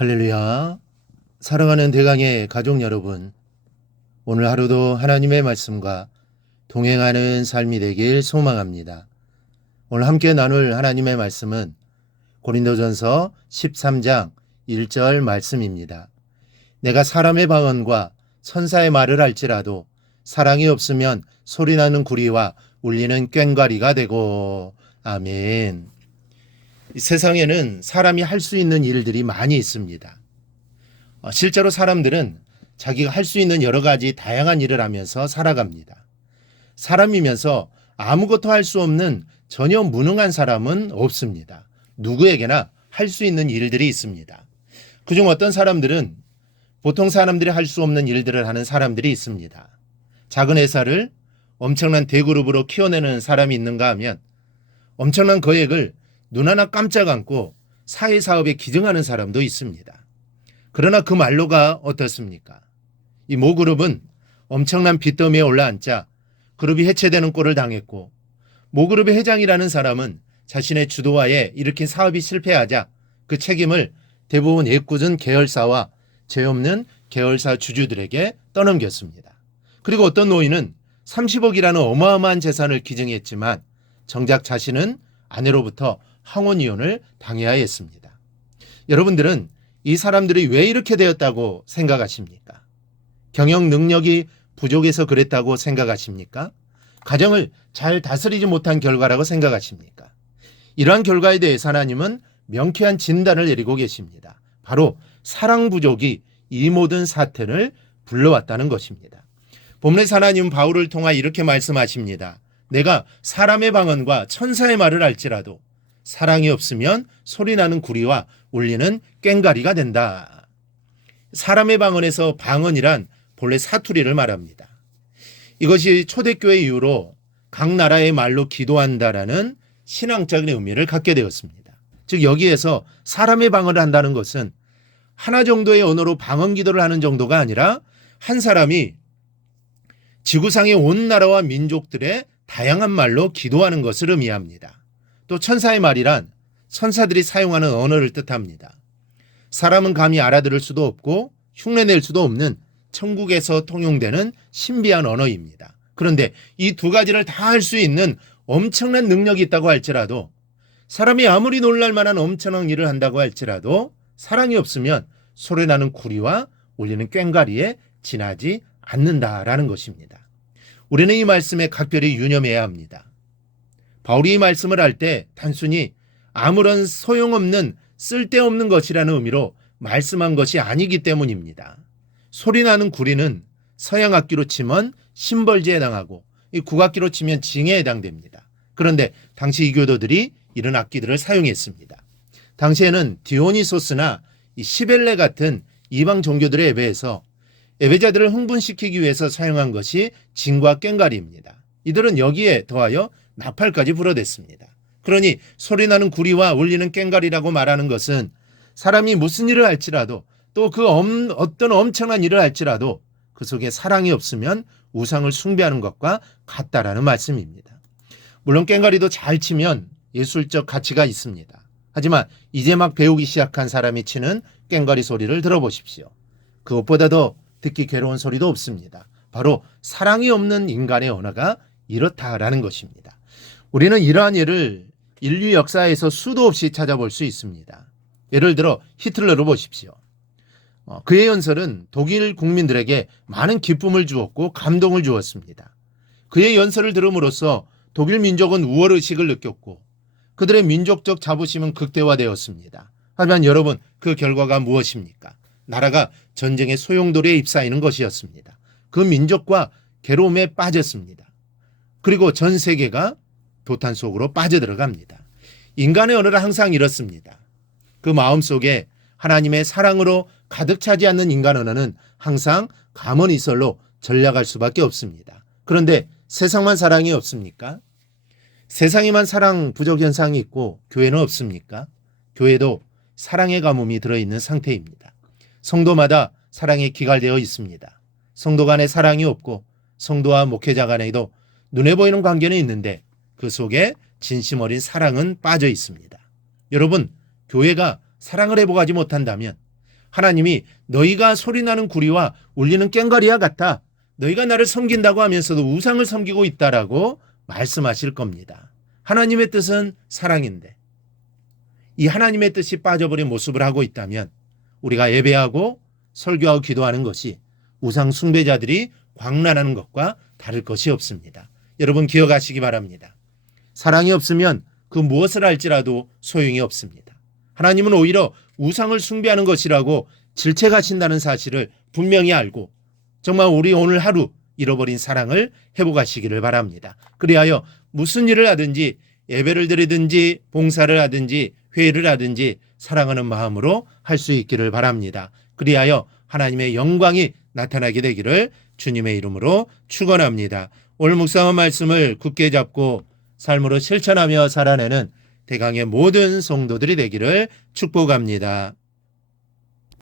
할렐루야. 사랑하는 대강의 가족 여러분, 오늘 하루도 하나님의 말씀과 동행하는 삶이 되길 소망합니다. 오늘 함께 나눌 하나님의 말씀은 고린도전서 13장 1절 말씀입니다. 내가 사람의 방언과 천사의 말을 할지라도 사랑이 없으면 소리나는 구리와 울리는 꽹과리가 되고. 아멘. 세상에는 사람이 할 수 있는 일들이 많이 있습니다. 실제로 사람들은 자기가 할 수 있는 여러 가지 다양한 일을 하면서 살아갑니다. 사람이면서 아무것도 할 수 없는 전혀 무능한 사람은 없습니다. 누구에게나 할 수 있는 일들이 있습니다. 그중 어떤 사람들은 보통 사람들이 할 수 없는 일들을 하는 사람들이 있습니다. 작은 회사를 엄청난 대그룹으로 키워내는 사람이 있는가 하면 엄청난 거액을 눈 하나 깜짝 않고 사회사업에 기증하는 사람도 있습니다. 그러나 그 말로가 어떻습니까? 이 모 그룹은 엄청난 빚더미에 올라앉자 그룹이 해체되는 꼴을 당했고, 모 그룹의 회장이라는 사람은 자신의 주도하에 일으킨 사업이 실패하자 그 책임을 대부분 애꿎은 계열사와 죄 없는 계열사 주주들에게 떠넘겼습니다. 그리고 어떤 노인은 30억이라는 어마어마한 재산을 기증했지만 정작 자신은 아내로부터 항원이혼을 당해야 했습니다. 여러분들은 이 사람들이 왜 이렇게 되었다고 생각하십니까? 경영 능력이 부족해서 그랬다고 생각하십니까? 가정을 잘 다스리지 못한 결과라고 생각하십니까? 이러한 결과에 대해서 하나님은 명쾌한 진단을 내리고 계십니다. 바로 사랑 부족이 이 모든 사태를 불러왔다는 것입니다. 본문에서 하나님은 바울을 통하 이렇게 말씀하십니다. 내가 사람의 방언과 천사의 말을 할지라도 사랑이 없으면 소리나는 구리와 울리는 꽹과리가 된다. 사람의 방언에서 방언이란 본래 사투리를 말합니다. 이것이 초대교회 이후로 각 나라의 말로 기도한다라는 신앙적인 의미를 갖게 되었습니다. 즉 여기에서 사람의 방언을 한다는 것은 하나 정도의 언어로 방언 기도를 하는 정도가 아니라 한 사람이 지구상의 온 나라와 민족들의 다양한 말로 기도하는 것을 의미합니다. 또 천사의 말이란 천사들이 사용하는 언어를 뜻합니다. 사람은 감히 알아들을 수도 없고 흉내낼 수도 없는 천국에서 통용되는 신비한 언어입니다. 그런데 이 두 가지를 다 할 수 있는 엄청난 능력이 있다고 할지라도, 사람이 아무리 놀랄 만한 엄청난 일을 한다고 할지라도 사랑이 없으면 소리나는 구리와 울리는 꽹과리에 지나지 않는다라는 것입니다. 우리는 이 말씀에 각별히 유념해야 합니다. 바울이 이 말씀을 할 때 단순히 아무런 소용없는 쓸데없는 것이라는 의미로 말씀한 것이 아니기 때문입니다. 소리나는 구리는 서양 악기로 치면 심벌지에 해당하고 이 국악기로 치면 징에 해당됩니다. 그런데 당시 이교도들이 이런 악기들을 사용했습니다. 당시에는 디오니소스나 이 시벨레 같은 이방 종교들의 예배에서 예배자들을 흥분시키기 위해서 사용한 것이 징과 꽹과리입니다. 이들은 여기에 더하여 나팔까지 불어댔습니다. 그러니 소리나는 구리와 울리는 꽹과리라고 말하는 것은 사람이 무슨 일을 할지라도, 또 그 어떤 엄청난 일을 할지라도 그 속에 사랑이 없으면 우상을 숭배하는 것과 같다라는 말씀입니다. 물론 꽹과리도 잘 치면 예술적 가치가 있습니다. 하지만 이제 막 배우기 시작한 사람이 치는 꽹과리 소리를 들어보십시오. 그것보다도 듣기 괴로운 소리도 없습니다. 바로 사랑이 없는 인간의 언어가 이렇다라는 것입니다. 우리는 이러한 예를 인류 역사에서 수도 없이 찾아볼 수 있습니다. 예를 들어 히틀러를 보십시오. 그의 연설은 독일 국민들에게 많은 기쁨을 주었고 감동을 주었습니다. 그의 연설을 들음으로써 독일 민족은 우월의식을 느꼈고 그들의 민족적 자부심은 극대화되었습니다. 하지만 여러분, 그 결과가 무엇입니까? 나라가 전쟁의 소용돌이에 휩싸이는 것이었습니다. 그 민족과 괴로움에 빠졌습니다. 그리고 전 세계가 도탄 속으로 빠져들어갑니다. 인간의 언어는 항상 이렇습니다. 그 마음속에 하나님의 사랑으로 가득 차지 않는 인간 언어는 항상 가문이설로 전락할 수밖에 없습니다. 그런데 세상만 사랑이 없습니까? 세상에만 사랑 부족 현상이 있고 교회는 없습니까? 교회도 사랑의 가뭄이 들어있는 상태입니다. 성도마다 사랑에 기갈되어 있습니다. 성도 간에 사랑이 없고 성도와 목회자 간에도 눈에 보이는 관계는 있는데 그 속에 진심 어린 사랑은 빠져 있습니다. 여러분, 교회가 사랑을 회복하지 못한다면, 하나님이 너희가 소리나는 구리와 울리는 꽹과리와 같아 너희가 나를 섬긴다고 하면서도 우상을 섬기고 있다라고 말씀하실 겁니다. 하나님의 뜻은 사랑인데 이 하나님의 뜻이 빠져버린 모습을 하고 있다면 우리가 예배하고 설교하고 기도하는 것이 우상 숭배자들이 광란하는 것과 다를 것이 없습니다. 여러분 기억하시기 바랍니다. 사랑이 없으면 그 무엇을 할지라도 소용이 없습니다. 하나님은 오히려 우상을 숭배하는 것이라고 질책하신다는 사실을 분명히 알고 정말 우리 오늘 하루 잃어버린 사랑을 회복하시기를 바랍니다. 그리하여 무슨 일을 하든지 예배를 드리든지 봉사를 하든지 회의를 하든지 사랑하는 마음으로 할 수 있기를 바랍니다. 그리하여 하나님의 영광이 나타나게 되기를 주님의 이름으로 축원합니다. 오늘 묵상한 말씀을 굳게 잡고 삶으로 실천하며 살아내는 대강의 모든 성도들이 되기를 축복합니다.